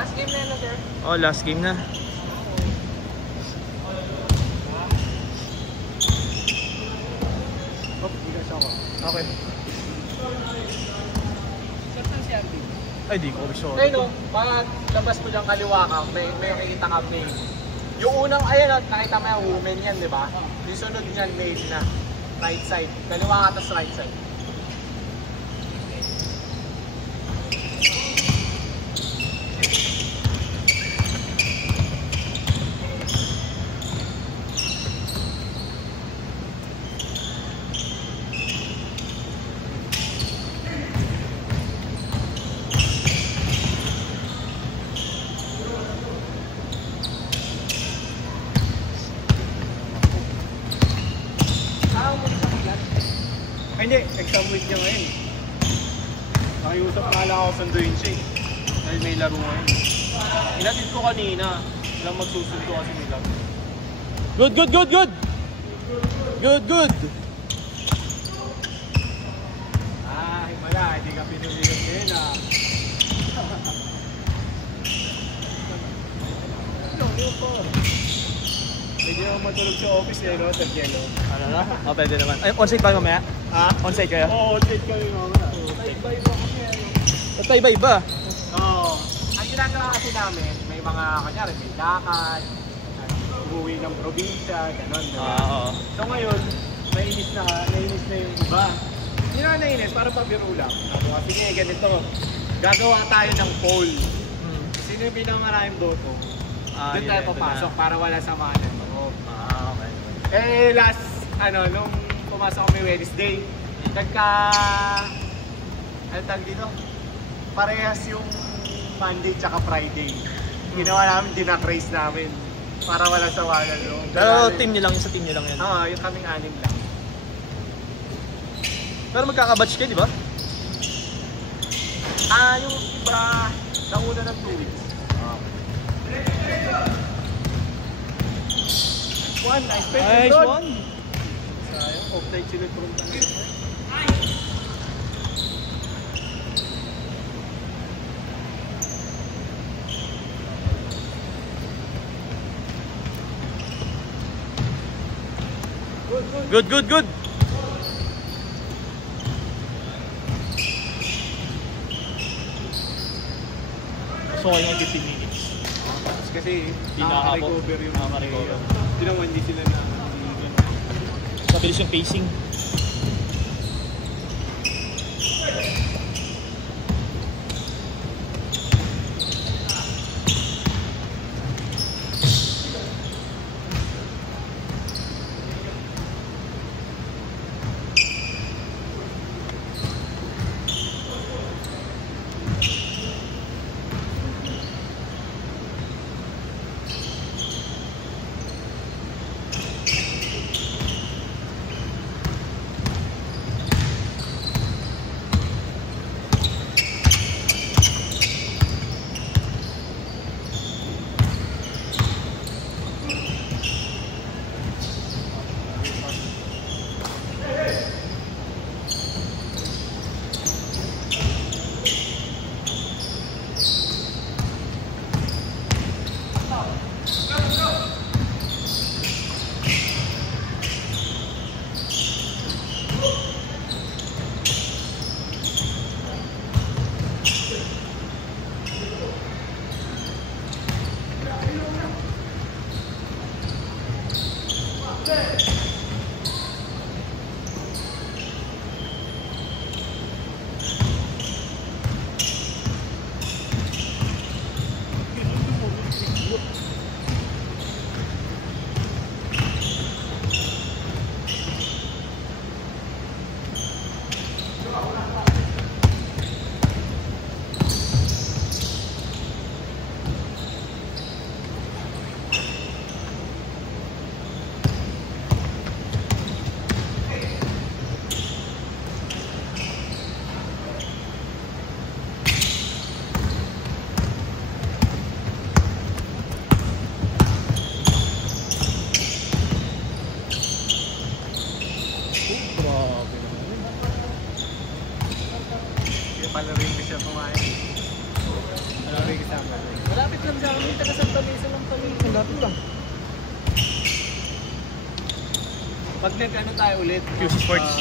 Last game na yun, sir. Oh, last game na. Oh, bigas ako. Okay. Saan si Andy? Ay, di ko gusto. Ayun no, pag labas mo dyan kaliwa ka, may makikita ka mail. Yung unang, ayan at nakita mo yung women yan, di ba? Yung sunod niyan, mail na. Right side. Kaliwa ka, tas right side. Ay hindi, exam week niya ngayon. Nakiusap nga lang ako sunduin siya eh. Dahil may laro ngayon. Inatid ko kanina. Ilang magsusundo kasi may laro. Good, good, good, good! Good, good! Ay, wala. Hindi ka pinuligot ngayon ah. Ano po? Pwede naman matulog sa office niya, no? Tergelo. Ano na? Oh, pwede naman. Ay, onsite ba mamaya? Ha? Onsite kayo? Oo, onsite kami mamaya. Iba-iba kami ano. Basta iba-iba. Oo. Ang ginagawa kasi namin, may mga, kanyari, may lakad, Umuwi ng probinsya, gano'n. Oo. So ngayon, nainis na yung iba. Hindi na nainis, para pabiro lang. Ako, sige, ganito. Gagawa tayo ng poll. Sino yung pinakamaraming boto? Doon tayo papasok para wala samahan ng loob. Okay. Eh, last, nung pumasok kami Wednesday, ano tag dito? Parehas yung Monday tsaka Friday. Ginawa namin, dinag-race namin. Para wala samahan ng loob. Pero team nyo lang, sa team nyo lang yan. Oo, yung kaming anim lang. Pero magkakabatch kayo, di ba? yung iba, nauna ng 2 weeks. One, nice pace. Nice one! Sayang, off-night sila from tayo. Good, good, good! So, kayo ng 15 minutes. Kasi Di nakakabot. recover yung Nakaka-recover. Hindi naman, hindi sila na Mabilis yung pacing. lapit lang. Pag nag-ano tayo ulit. QC Sports.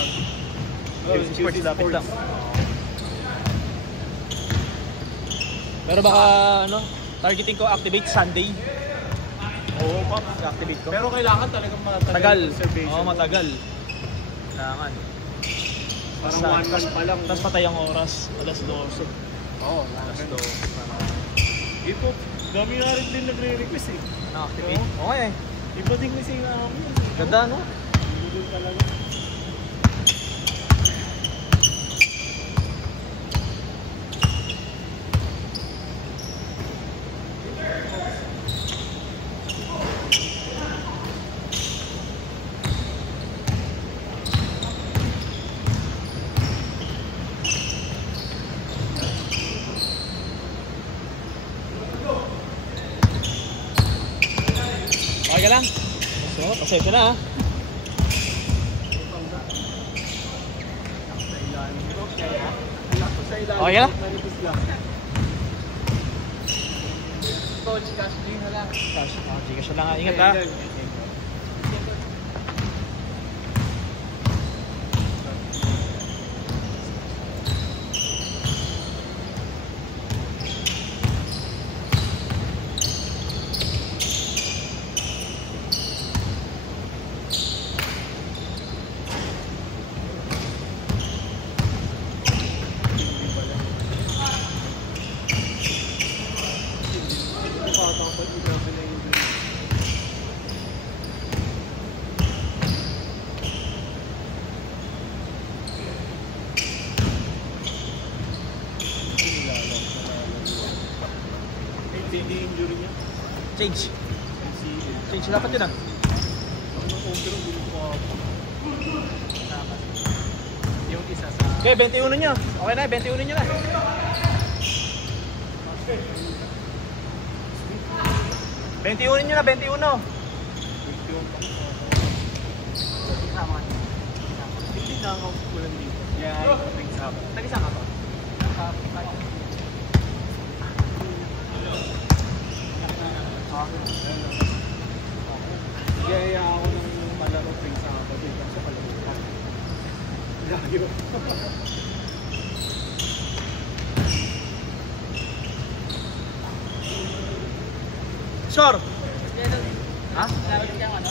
QC Sports, lapit lang. Pero baka, ano, targeting ko activate Sunday. Oo, Pop. Activate ko. Pero kailangan talagang matagal Tagal. yung observation. Oo, matagal. Kailangan. Parang 1 month pa lang. Tapos patay ang oras. Alas 12. Oo, Alas 12. Ito, dami na rin din nagre-request eh. Na-activate? Okay eh. Iba din kasi nga kami. Ganda, no? Doon talaga. Okay ka lang? So, pasensya na ha. Okay ka lang? Coach, cash din na lang. Cash. Gcash na lang ha. Ingat ha. Injury niya. Change. Change. Dapat yun ah. Yung isa sa... Okay, 21 nyo. Okay na, 21 nyo na. 21 nyo na, 21. Hindi na ako kulang dito. Yeah, Tag-isa ka to? Kaya ako nung malaro ping sa kapatid. Kasi palaro ka. Layo. Sure. Ha? Dapat kang ano?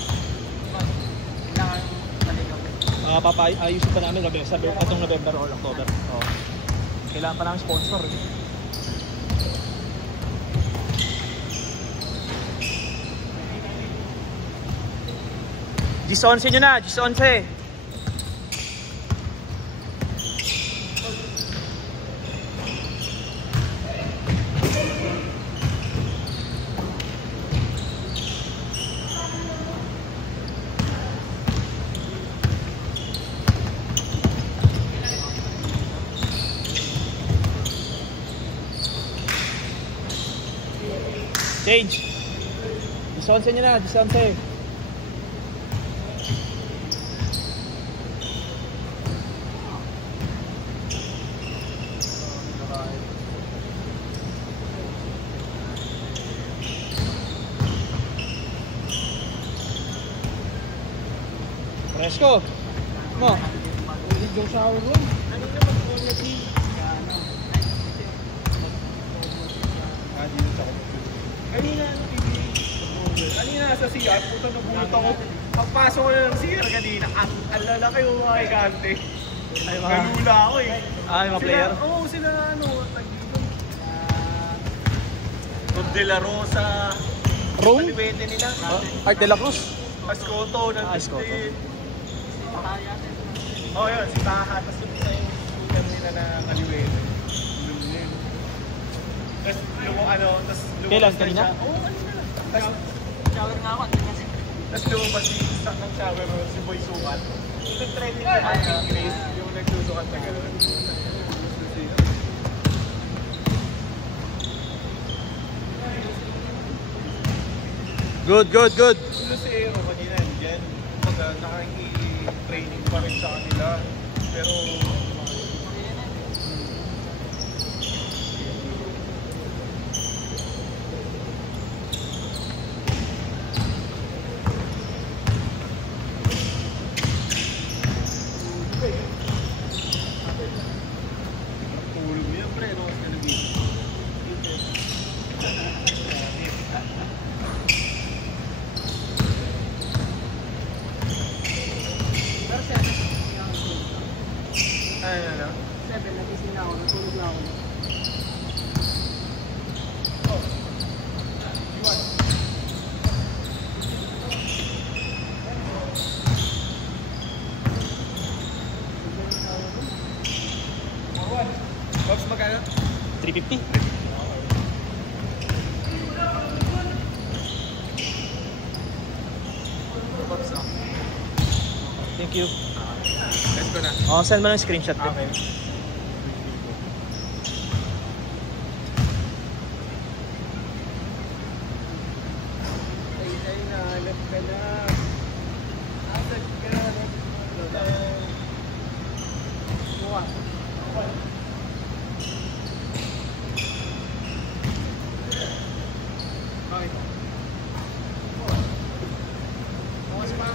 Kailangan maligaw. Papaayusin pa namin itong November or October. Oh. Kailangan pa namin sponsor. Eh. Gis-11 nyo na, Gis-11. Change. Gis-11 nyo na, Gis-11. Presko. Mo. Hindi yung shower room. Kanina mag-already. Dito sa kanina kanina sa CR, putang nabulot ako. Pagpasok ko na ng CR kanina, ang lalaki yung mga higante. Galula ako eh. Mga player? Oo, sila ano, tag-dito. Rob de la Rosa. Room? Palibete nila. Art de la Cruz. Ascoto, Ascoto. Oo yun, si Taha. Tapos yung isa yung scooter nila na kaliwete. Tapos lumabas Kailan? Kanina? Oo, kanina. Tapos Shower nga ako. Tapos lumabas ng shower si Boy Sukat. Yung trending na yung Grace, yung nagsusukat na gano'n. Good, good, good. Ano si Aero kanina, dyan. Pag nakiki-training pa rin sa kanila. Pero you. Send ko na. Oh, send mo lang screenshot din. Okay. Ay, nahanap ka na. Asad ka na. Buwa. Okay. Bukas pa.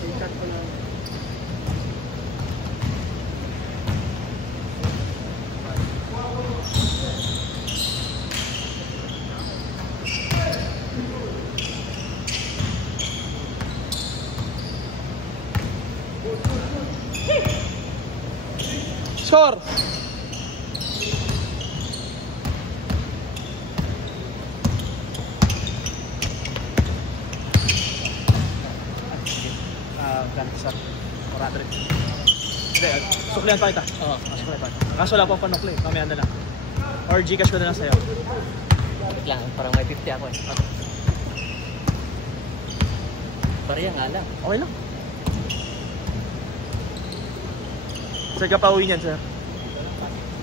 I-chat ko lang. Score! Ganit sa 400. Hindi, suklihan pa kita. Oo, suklihan pa kita. Kaso wala pang panukli, mamaya na lang. Or Gcash ko na lang sa'yo. Wait lang, parang may 50 ako eh. Pareha nga lang. Okay lang. Sir ka pa uwi niyan, sir?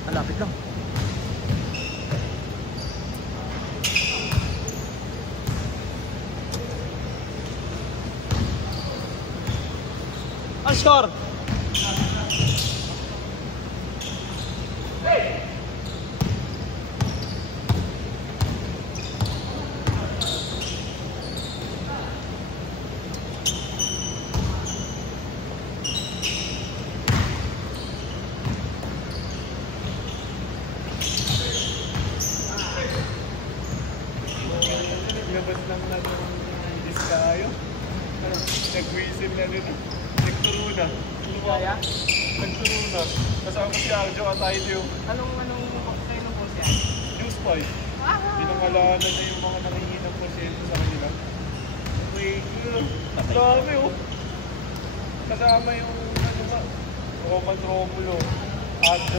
Malapit lang. Ang score! Labas lang na ng diskayo. Nag-whistle na rin. Nagturo na. Kaya? Nagturo na. Kasama ko si Arjo at Ideo. Anong cocktail mo siya? News 5. Pinangalanan na yung mga nangihinang porsyento sa kanila. Wait, dami oh. Kasama yung ano ba? Roman Romulo. At